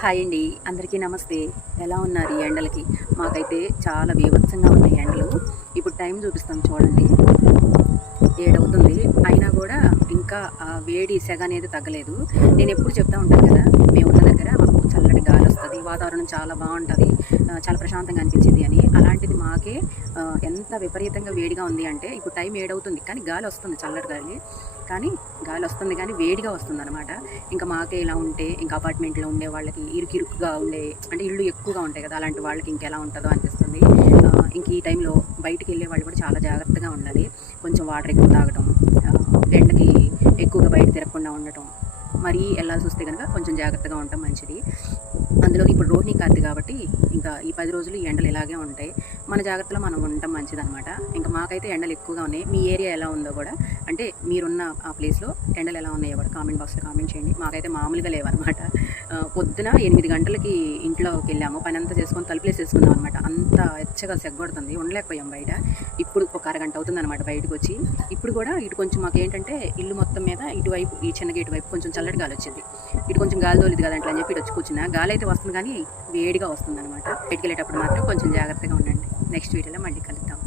Hi అండి, అందరికీ నమస్తే. ఎలా ఉన్నారు ఈ ఎండలకి? మాకైతే చాలా బీభత్సంగా ఉన్నాయి ఎండలు. ఇప్పుడు టైం చూపిస్తాం చూడండి, 7 అవుతుంది. అయినా కూడా ఇంకా ఆ వేడి సెగ అనేది తగ్గలేదు. నేను ఎప్పుడు చెప్తా ఉంటాను కదా, మేమున్న దగ్గర మాకు చల్లటి గాలి వస్తుంది, వాతావరణం చాలా బాగుంటుంది, చాలా ప్రశాంతంగా అనిపించింది అని. అలాంటిది మాకే ఎంత విపరీతంగా వేడిగా ఉంది అంటే, ఇప్పుడు టైం 7 అవుతుంది కానీ గాలి వస్తుంది, చల్లటి గాలి. గాలి వస్తుంది కానీ వేడిగా వస్తుంది అనమాట. ఇంకా మాకే ఇలా ఉంటే ఇంకా అపార్ట్మెంట్లో ఉండే వాళ్ళకి ఇరుకిరుకుగా ఉండే, అంటే ఇళ్ళు ఎక్కువగా ఉంటాయి కదా, అలాంటి వాళ్ళకి ఇంకెలా ఉంటుందో అనిపిస్తుంది. ఇంక ఈ టైంలో బయటికి వెళ్ళే వాళ్ళు కూడా చాలా జాగ్రత్తగా ఉండాలి. కొంచెం వాటర్ ఎక్కువ తాగటం, ఎండకి ఎక్కువగా బయట తిరగకుండా ఉండటం, మరీ వెళ్ళాల్సి వస్తే కనుక కొంచెం జాగ్రత్తగా ఉండటం మంచిది. అందులో ఇప్పుడు రోహిణి కార్తె కాబట్టి ఇంకా ఈ 10 రోజులు ఈ ఎండలు ఇలాగే ఉంటాయి. మన జాగ్రత్తలో మనం ఉండటం మంచిదనమాట. ఇంకా మాకైతే ఎండలు ఎక్కువగా ఉన్నాయి. మీ ఏరియా ఎలా ఉందో కూడా, అంటే మీరున్న ఆ ప్లేస్లో ఎండలు ఎలా ఉన్నాయో కూడా కామెంట్ బాక్స్లో కామెంట్ చేయండి. మాకైతే మామూలుగా లేవన్నమాట. పొద్దున 8 గంటలకి ఇంట్లోకి వెళ్ళాము, పని అంతా చేసుకొని తలుపులేసేసుకున్నాం అనమాట. అంత ఎచ్చగా సెగ్గొడుతుంది, ఉండలేకపోయాం బయట. ఇప్పుడు ఒక అరగంట అవుతుంది అనమాట బయటకు వచ్చి. ఇప్పుడు కూడా ఇటు కొంచెం మాకు ఏంటంటే ఇల్లు మొత్తం మీద ఇటువైపు, ఈ చిన్న గేటు వైపు కొంచెం చల్లటి గాలి వచ్చింది. ఇటు కొంచెం గాలి తోలిది కదా అట్లా అని చెప్పి ఇటు వచ్చి కూర్చున్నా. గాలి అయితే వస్తుంది కానీ వేడిగా వస్తుంది అనమాట. బయటికి వెళ్ళేటప్పుడు మాత్రం కొంచెం జాగ్రత్తగా ఉండండి. నెక్స్ట్ వీడియోలో మళ్ళీ కలుద్దాం.